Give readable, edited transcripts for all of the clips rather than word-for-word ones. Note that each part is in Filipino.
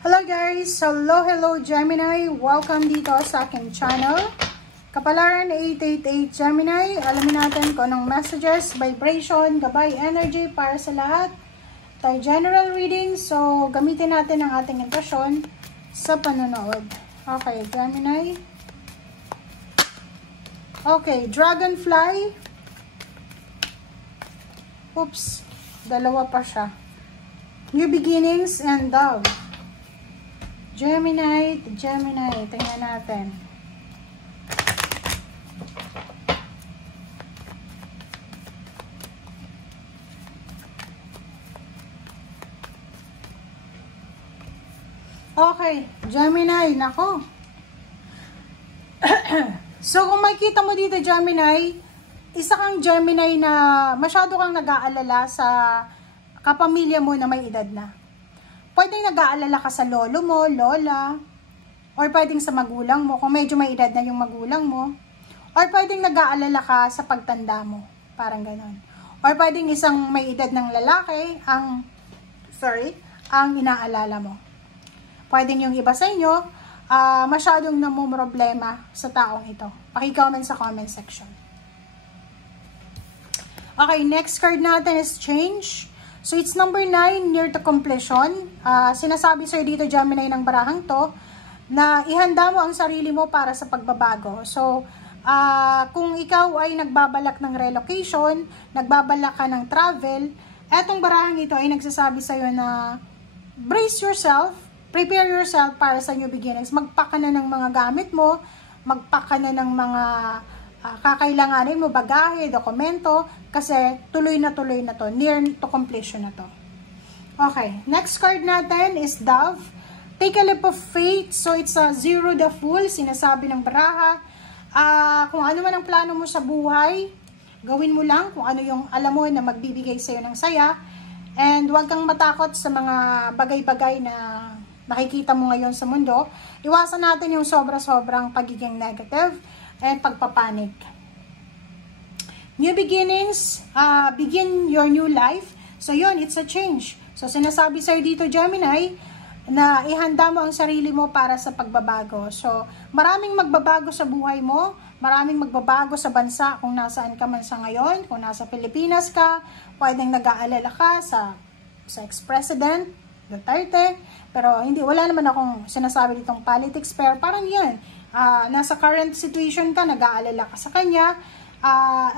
Hello guys! Hello Gemini! Welcome dito sa aking channel. Kapalaran 888 Gemini. Alamin natin kung anong messages, vibration, gabay, energy para sa lahat. Tayo general reading. So, gamitin natin ang ating intuition sa panonood. Okay, Gemini. Okay, Dragonfly. Oops, dalawa pa siya. New beginnings and Dove. Gemini, tingnan natin. Okay, Gemini, nako. So, kung makikita mo dito, Gemini, isa kang Gemini na masyado kang nag-aalala sa kapamilya mo na may edad na. Pwedeng nag-aalala ka sa lolo mo, lola, or pwedeng sa magulang mo, kung medyo may edad na yung magulang mo, or pwedeng nag-aalala ka sa pagtanda mo, parang ganon. Or pwedeng isang may edad ng lalaki ang inaalala mo. Pwedeng yung iba sa inyo, masyadong namumroblema sa taong ito. Paki-comment sa comment section. Okay, next card natin is Change. So, it's number 9, near to completion. Sinasabi sa'yo dito, Gemini, ng barahang to, na ihanda mo ang sarili mo para sa pagbabago. So, kung ikaw ay nagbabalak ng relocation, nagbabalak ka ng travel, etong barahang ito ay nagsasabi sa'yo na brace yourself, prepare yourself para sa new beginnings. Magpaka na ng mga gamit mo, magpaka na ng mga kakailanganin mo, bagahe, dokumento, kasi tuloy na to, near to completion na to. Okay, next card natin is Dove. Take a leap of faith. So, it's a zero the fool, sinasabi ng baraha. Kung ano man ang plano mo sa buhay, gawin mo lang kung ano yung alam mo na magbibigay sa'yo ng saya. And huwag kang matakot sa mga bagay-bagay na nakikita mo ngayon sa mundo. Iwasan natin yung sobra-sobrang pagiging negative and pagpapanik. New beginnings, begin your new life. So yun, it's a change. So sinasabi sa'yo dito, Gemini, na ihanda mo ang sarili mo para sa pagbabago. So maraming magbabago sa buhay mo, maraming magbabago sa bansa kung nasaan ka man sa ngayon. Kung nasa Pilipinas ka, pwedeng nag-aalala ka sa ex-president Duterte. Pero wala naman akong sinasabi ditong politics, pero parang yan. Nasa current situation ka, nag-aalala ka sa kanya,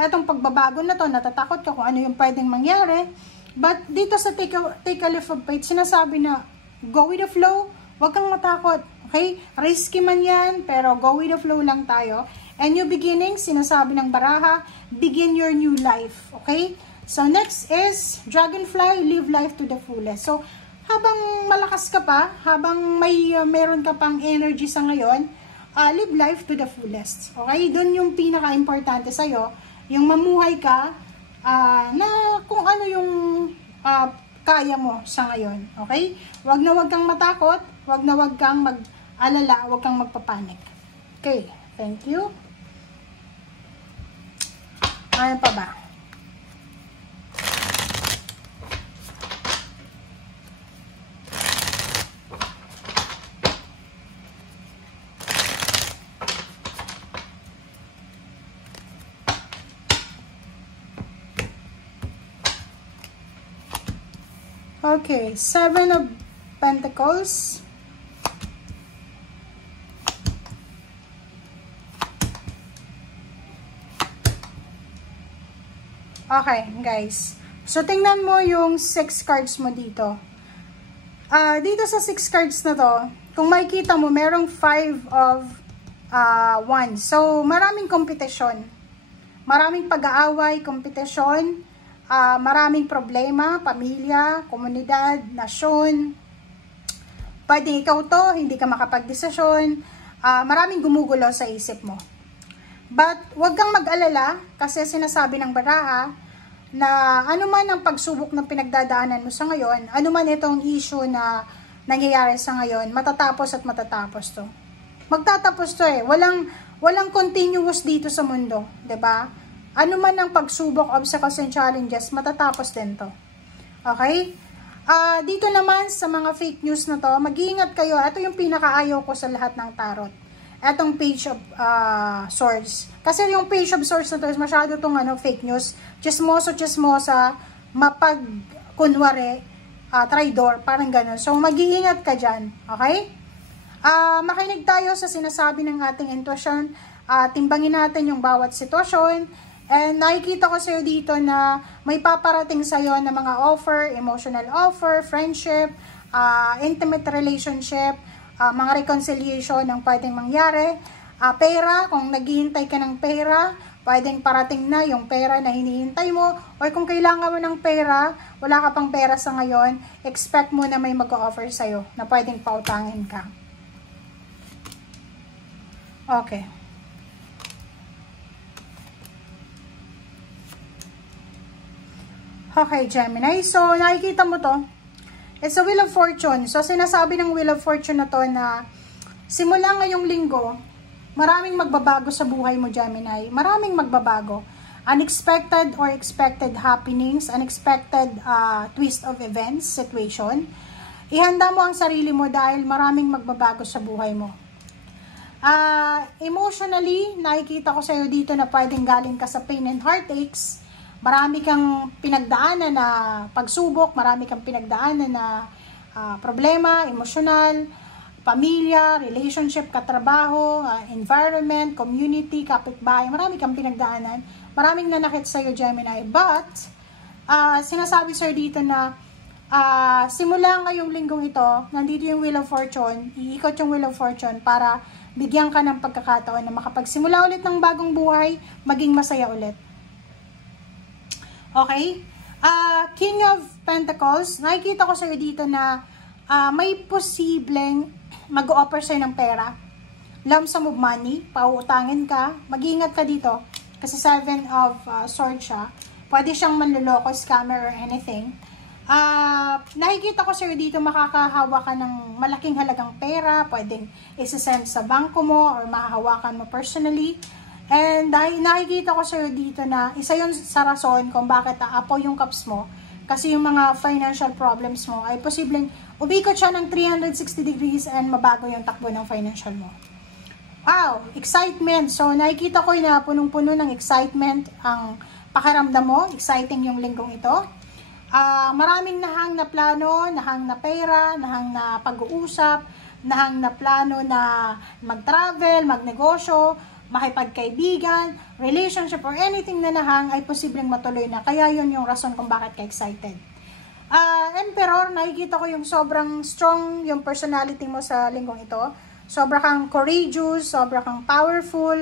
etong pagbabago na to, natatakot ka kung ano yung pwedeng mangyari. But dito sa take a leap of faith, sinasabi na go with the flow, huwag kang matakot, okay? Risky man yan, pero go with the flow lang tayo. And new beginnings, sinasabi ng baraha, begin your new life, okay? So next is Dragonfly, live life to the fullest. So habang malakas ka pa, habang meron ka pang energy sa ngayon, live life to the fullest. Okay? Doon yung pinaka-importante sa'yo, yung mamuhay ka na kung ano yung kaya mo sa ngayon. Okay? Wag kang matakot, wag kang mag-alala, wag kang magpapanik. Okay, thank you. Ano pa ba? Okay, 7 of Pentacles. Okay, guys. So, tingnan mo yung 6 cards mo dito. Dito sa 6 cards na to, kung makikita mo, merong 5 of Wands. So, maraming kompetisyon. Maraming pag-aaway, kompetisyon. Maraming problema, pamilya, komunidad, nasyon. Pwedeng ikaw to, hindi ka makapag-desisyon. Maraming gumugulo sa isip mo. But, huwag kang mag-alala kasi sinasabi ng baraha na ano man ang pagsubok ng pinagdadaanan mo sa ngayon, ano man itong issue na nangyayari sa ngayon, matatapos at matatapos to. Magtatapos to eh. Walang continuous dito sa mundo, 'di ba? Ano man ang pagsubok, obstacles and challenges, matatapos din to. Okay? Dito naman sa mga fake news na to, mag-iingat kayo. Ito yung pinakaayaw ko sa lahat ng tarot. Etong page of swords. Kasi yung page of swords na to is masyado tong fake news. Chismosa, kunwari, traidor, parang ganun. So, mag-iingat ka dyan. Okay? Makinig tayo sa sinasabi ng ating intuition. Timbangin natin yung bawat sitwasyon. And nakikita ko sa'yo dito na may paparating sa'yo na mga offer, emotional offer, friendship, intimate relationship, mga reconciliation ang pwedeng mangyari. Pera, kung naghihintay ka ng pera, pwedeng parating na yung pera na hinihintay mo. Or kung kailangan mo ng pera, wala ka pang pera sa ngayon, expect mo na may mag-offer sa'yo na pwedeng pautangin ka. Okay. Okay, Gemini. So, nakikita mo to. It's a Wheel of Fortune. So, sinasabi ng Wheel of Fortune na to na simula ngayong linggo, maraming magbabago sa buhay mo, Gemini. Maraming magbabago. Unexpected or expected happenings, unexpected twist of events, situation. Ihanda mo ang sarili mo dahil maraming magbabago sa buhay mo. Emotionally, nakikita ko sa'yo dito na pwedeng galing ka sa pain and heartaches. Marami kang pinagdaanan na pagsubok, marami kang pinagdaanan na problema, emosyonal, pamilya, relationship, katrabaho, environment, community, kapitbahay. Marami kang pinagdaanan. Maraming nanakit sa'yo, Gemini. But, sinasabi sir dito na simula ngayong linggong ito, nandito yung Wheel of Fortune, iikot yung Wheel of Fortune para bigyan ka ng pagkakataon na makapagsimula ulit ng bagong buhay, maging masaya ulit. Okay? King of Pentacles, nakikita ko sa'yo dito na may posibleng mag-offer sa'yo ng pera. Lump sum of money, pauutangin ka. Mag-iingat ka dito. Kasi 7 of Swords siya. Pwede siyang manluloko, scammer, or anything. Nakikita ko sa'yo dito, makakahawa ka ng malaking halagang pera. Pwedeng isasend sa bangko mo or mahahawakan mo personally. And dahil nakikita ko sa'yo dito na isa yun sa rason kung bakit aapaw yung cups mo. Kasi yung mga financial problems mo ay posibleng umikot siya ng 360 degrees and mabago yung takbo ng financial mo. Wow! Excitement! So nakikita ko na punong-puno ng excitement ang pakiramdam mo. Exciting yung linggong ito. Maraming nahang na plano, nahang na pera, nahang na pag-uusap, nahang na plano na mag-travel, magnegosyo, makipagkaibigan, relationship, or anything na nahang ay posibleng matuloy na. Kaya yun yung rason kung bakit ka excited. Emperor, nakikita ko yung sobrang strong yung personality mo sa linggong ito. Sobra kang courageous, sobra kang powerful,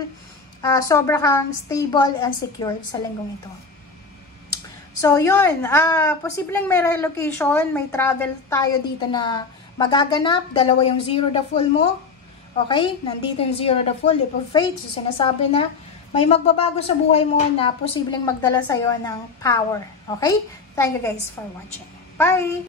sobra kang stable and secure sa linggong ito. So yun, posibleng may relocation, may travel tayo dito na magaganap. Dalawa yung zero the full mo. Okay? Nandito yung zero the full, leap of faith. So, sinasabi na may magbabago sa buhay mo na posibleng magdala sa'yo ng power. Okay? Thank you guys for watching. Bye!